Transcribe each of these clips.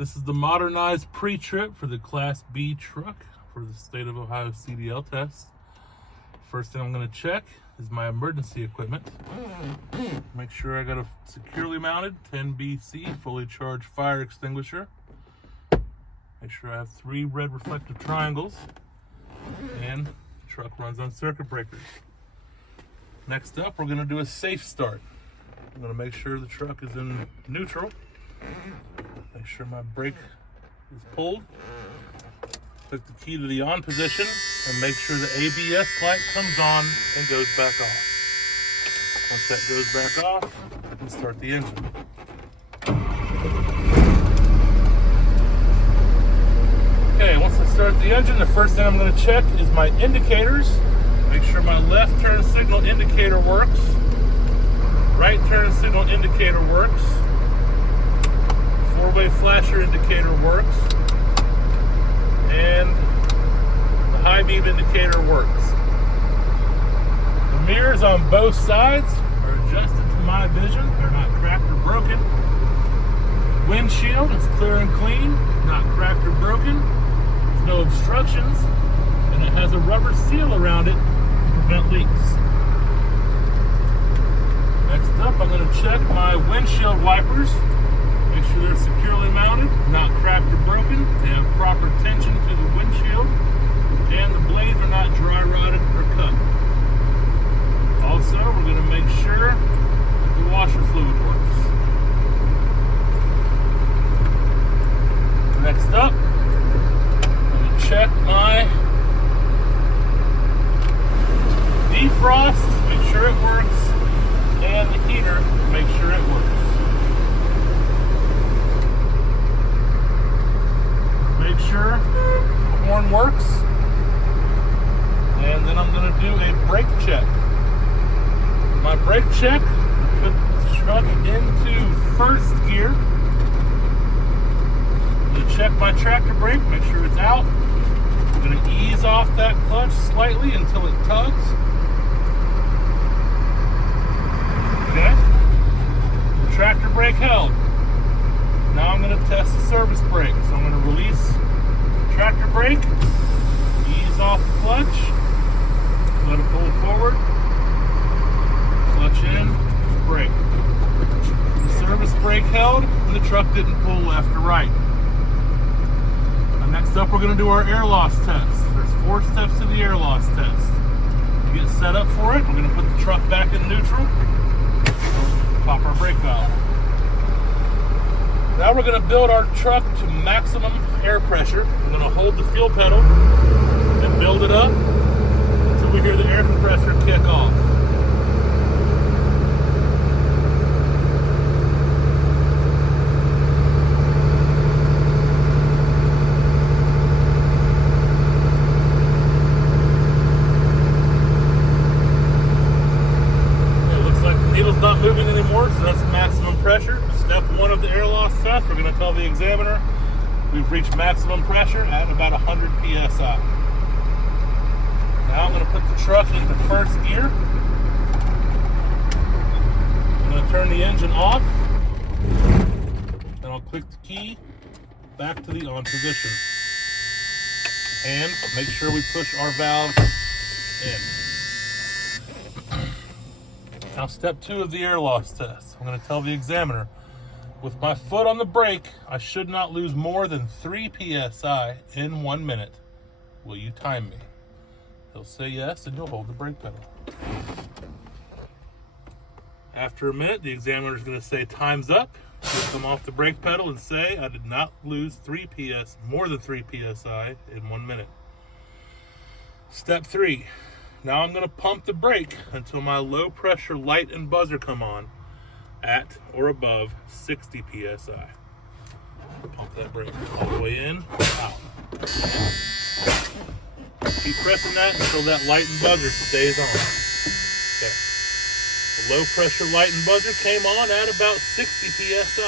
This is the modernized pre-trip for the Class B truck for the state of Ohio CDL test. First thing I'm going to check is my emergency equipment. Make sure I got a securely mounted 10BC fully charged fire extinguisher. Make sure I have 3 red reflective triangles, and the truck runs on circuit breakers. Next up, we're going to do a safe start. I'm going to make sure the truck is in neutral. Make sure my brake is pulled. Click the key to the on position and make sure the ABS light comes on and goes back off. Once that goes back off, I can start the engine. Okay, once I start the engine, the first thing I'm going to check is my indicators. Make sure my left turn signal indicator works. Right turn signal indicator works. 4-way flasher indicator works. And the high beam indicator works. The mirrors on both sides are adjusted to my vision. They're not cracked or broken. Windshield is clear and clean, not cracked or broken. There's no obstructions, and it has a rubber seal around it to prevent leaks. Next up, I'm going to check my windshield wipers. Make sure they're securely mounted, not cracked or broken. They have proper tension to the windshield, and the blades are not dry rotted or cut. Also, we're going to make sure that the washer fluid works. Next up, I'm going to check my defrost, make sure it works, and the heater, make sure it works. Make sure the horn works, and then I'm going to do a brake check. My brake check, put the truck into first gear. I'm going to check my tractor brake, make sure it's out. I'm going to ease off that clutch slightly until it tugs. Okay, the tractor brake held. Now I'm going to test the service brake. So I'm going to release the tractor brake, ease off the clutch, let it pull forward, clutch in, brake. The service brake held and the truck didn't pull left or right. Now next up, we're going to do our air loss test. There's 4 steps to the air loss test. To get set up for it, we're going to put the truck back in neutral, pop our brake valve. Now we're going to build our truck to maximum air pressure. We're going to hold the fuel pedal and build it up until we hear the air compressor kick off. It looks like the needle's not moving anymore, so that's maximum pressure. Step 1 of the air loss test, we're going to tell the examiner we've reached maximum pressure at about 100 psi. Now I'm going to put the truck into first gear. I'm going to turn the engine off. Then I'll click the key back to the on position. And make sure we push our valve in. Now step 2 of the air loss test. I'm going to tell the examiner, with my foot on the brake, I should not lose more than 3 psi in 1 minute. Will you time me? He'll say yes, and you'll hold the brake pedal. After a minute, the examiner is going to say time's up. He'll come off the brake pedal and say I did not lose more than 3 psi in 1 minute. Step 3. Now I'm going to pump the brake until my low pressure light and buzzer come on at or above 60 psi. Pump that brake all the way in, out. Keep pressing that until that light and buzzer stays on. Okay. The low pressure light and buzzer came on at about 60 psi.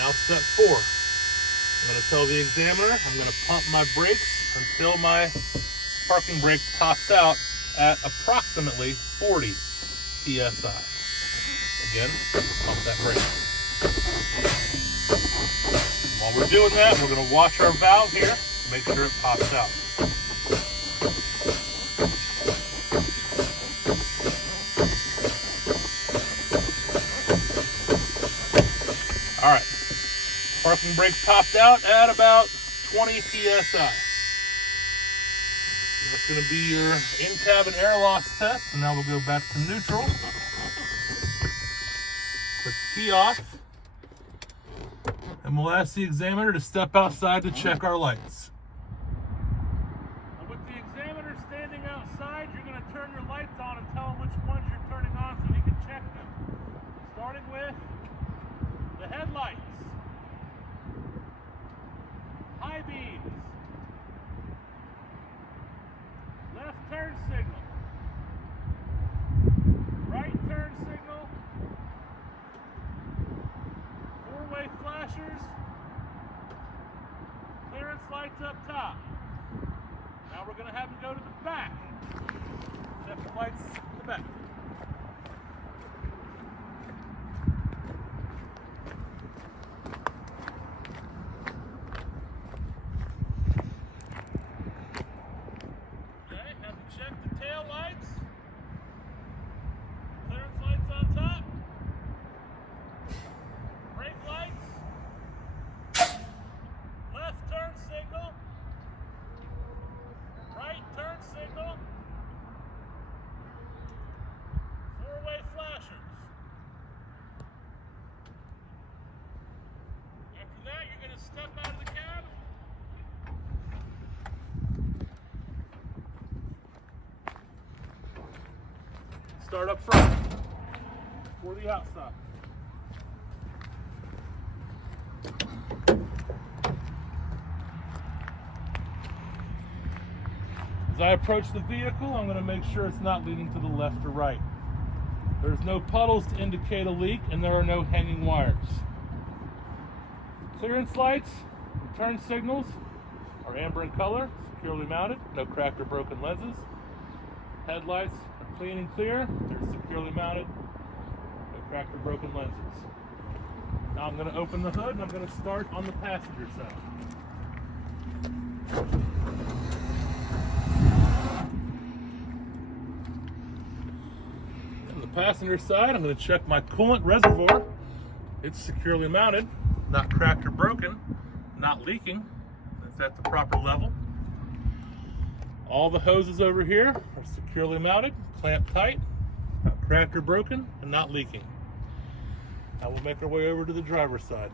Now step 4. I'm going to tell the examiner I'm going to pump my brakes until my parking brake tops out at approximately 40 psi. Again, pump that brake. While we're doing that, we're going to watch our valve here, make sure it pops out. All right, parking brake popped out at about 20 PSI. That's going to be your in-cabin air loss test, and now we'll go back to neutral. Put the key off, and we'll ask the examiner to step outside to check our lights. Now with the examiner standing outside, you're going to turn your lights on and tell him which ones you're turning on so he can check them. Starting with the headlights, high beams, left turn signal, right turn signal, four-way flashers, clearance lights up top. Now we're going to have them go to the back. Check the lights in the back. Step out of the cab. Start up front for the outside. As I approach the vehicle, I'm going to make sure it's not leaning to the left or right. There's no puddles to indicate a leak, and there are no hanging wires. Clearance lights and turn signals are amber in color, securely mounted, no cracked or broken lenses. Headlights are clean and clear, they're securely mounted, no cracked or broken lenses. Now I'm going to open the hood and I'm going to start on the passenger side. On the passenger side, I'm going to check my coolant reservoir. It's securely mounted, not cracked or broken, not leaking. It's at the proper level. All the hoses over here are securely mounted, clamped tight, not cracked or broken, and not leaking. Now we'll make our way over to the driver's side.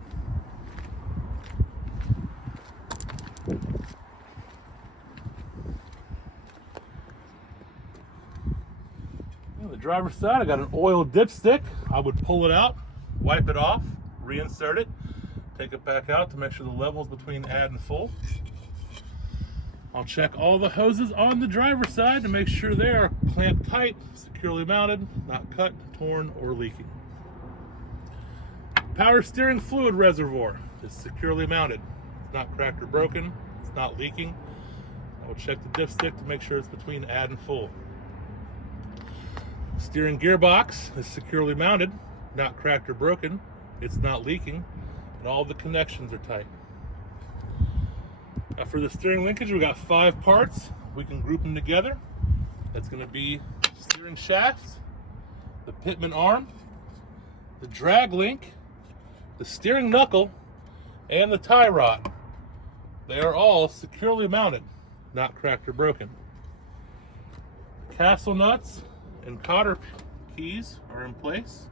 On the driver's side, I got an oil dipstick. I would pull it out, wipe it off, reinsert it, take it back out to make sure the level's between add and full. I'll check all the hoses on the driver's side to make sure they are clamped tight, securely mounted, not cut, torn, or leaking. Power steering fluid reservoir is securely mounted. It's not cracked or broken, it's not leaking. I will check the dipstick to make sure it's between add and full. Steering gearbox is securely mounted, not cracked or broken, it's not leaking, and all the connections are tight. Now for the steering linkage, we got 5 parts. We can group them together. That's going to be steering shaft, the pitman arm, the drag link, the steering knuckle, and the tie rod. They are all securely mounted, not cracked or broken. Castle nuts and cotter keys are in place,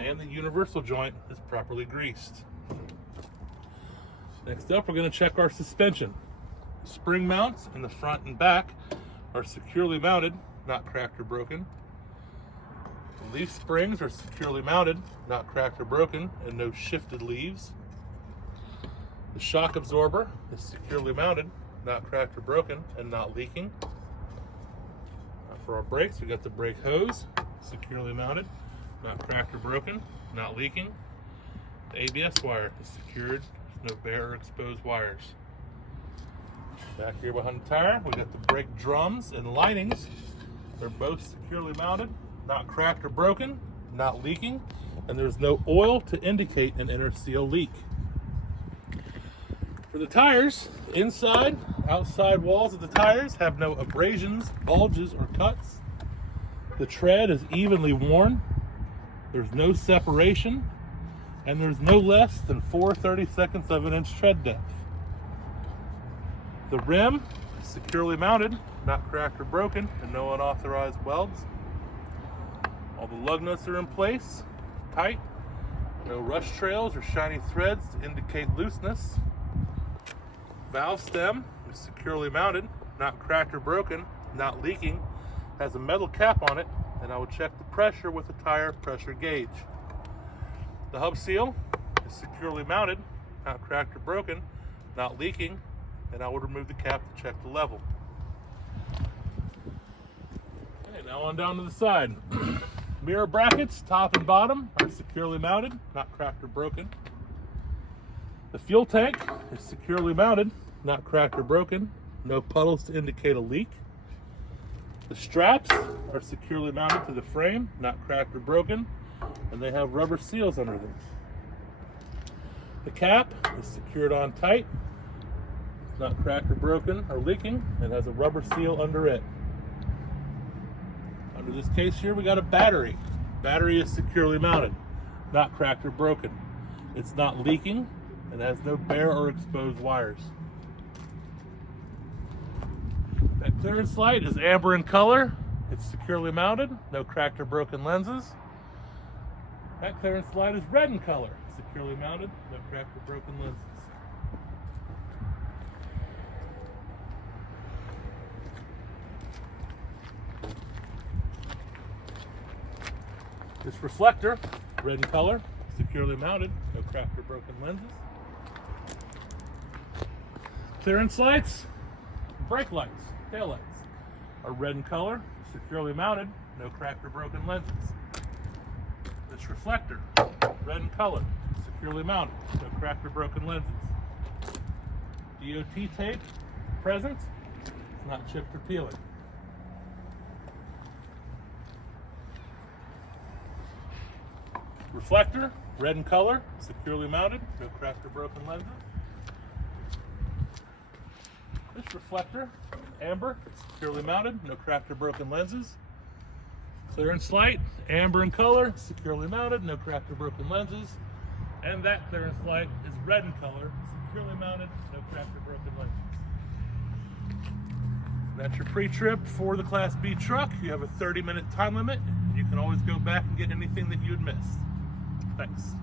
and the universal joint is properly greased. Next up, we're going to check our suspension. Spring mounts in the front and back are securely mounted, not cracked or broken. The leaf springs are securely mounted, not cracked or broken, and no shifted leaves. The shock absorber is securely mounted, not cracked or broken, and not leaking. For our brakes, we got the brake hose, securely mounted, not cracked or broken, not leaking. The ABS wire is secured, no bare or exposed wires. Back here behind the tire, we got the brake drums and linings. They're both securely mounted, not cracked or broken, not leaking, and there's no oil to indicate an inner seal leak. For the tires, inside, outside walls of the tires have no abrasions, bulges, or cuts. The tread is evenly worn. There's no separation, and there's no less than 4/32 of an inch tread depth. The rim is securely mounted, not cracked or broken, and no unauthorized welds. All the lug nuts are in place, tight. No rust trails or shiny threads to indicate looseness. Valve stem is securely mounted, not cracked or broken, not leaking, has a metal cap on it, and I will check the pressure with a tire pressure gauge. The hub seal is securely mounted, not cracked or broken, not leaking, and I will remove the cap to check the level. Okay, now on down to the side. Mirror brackets, top and bottom, are securely mounted, not cracked or broken. The fuel tank is securely mounted, not cracked or broken, no puddles to indicate a leak. The straps are securely mounted to the frame, not cracked or broken, and they have rubber seals under them. The cap is secured on tight, it's not cracked or broken or leaking, and has a rubber seal under it. Under this case here, we got a battery. Battery is securely mounted, not cracked or broken. It's not leaking, and has no bare or exposed wires. That clearance light is amber in color. It's securely mounted, no cracked or broken lenses. That clearance light is red in color, securely mounted, no cracked or broken lenses. This reflector, red in color, securely mounted, no cracked or broken lenses. Clearance lights, brake lights, tail lights are red in color, securely mounted, no cracked or broken lenses. This reflector, red in color, securely mounted, no cracked or broken lenses. DOT tape, present, it's not chipped or peeling. Reflector, red in color, securely mounted, no cracked or broken lenses. This reflector, amber, securely mounted, no cracked or broken lenses. Clearance light, amber in color, securely mounted, no cracked or broken lenses. And that clearance light is red in color, securely mounted, no cracked or broken lenses. That's your pre-trip for the Class B truck. You have a 30-minute time limit, and you can always go back and get anything that you had missed. Thanks.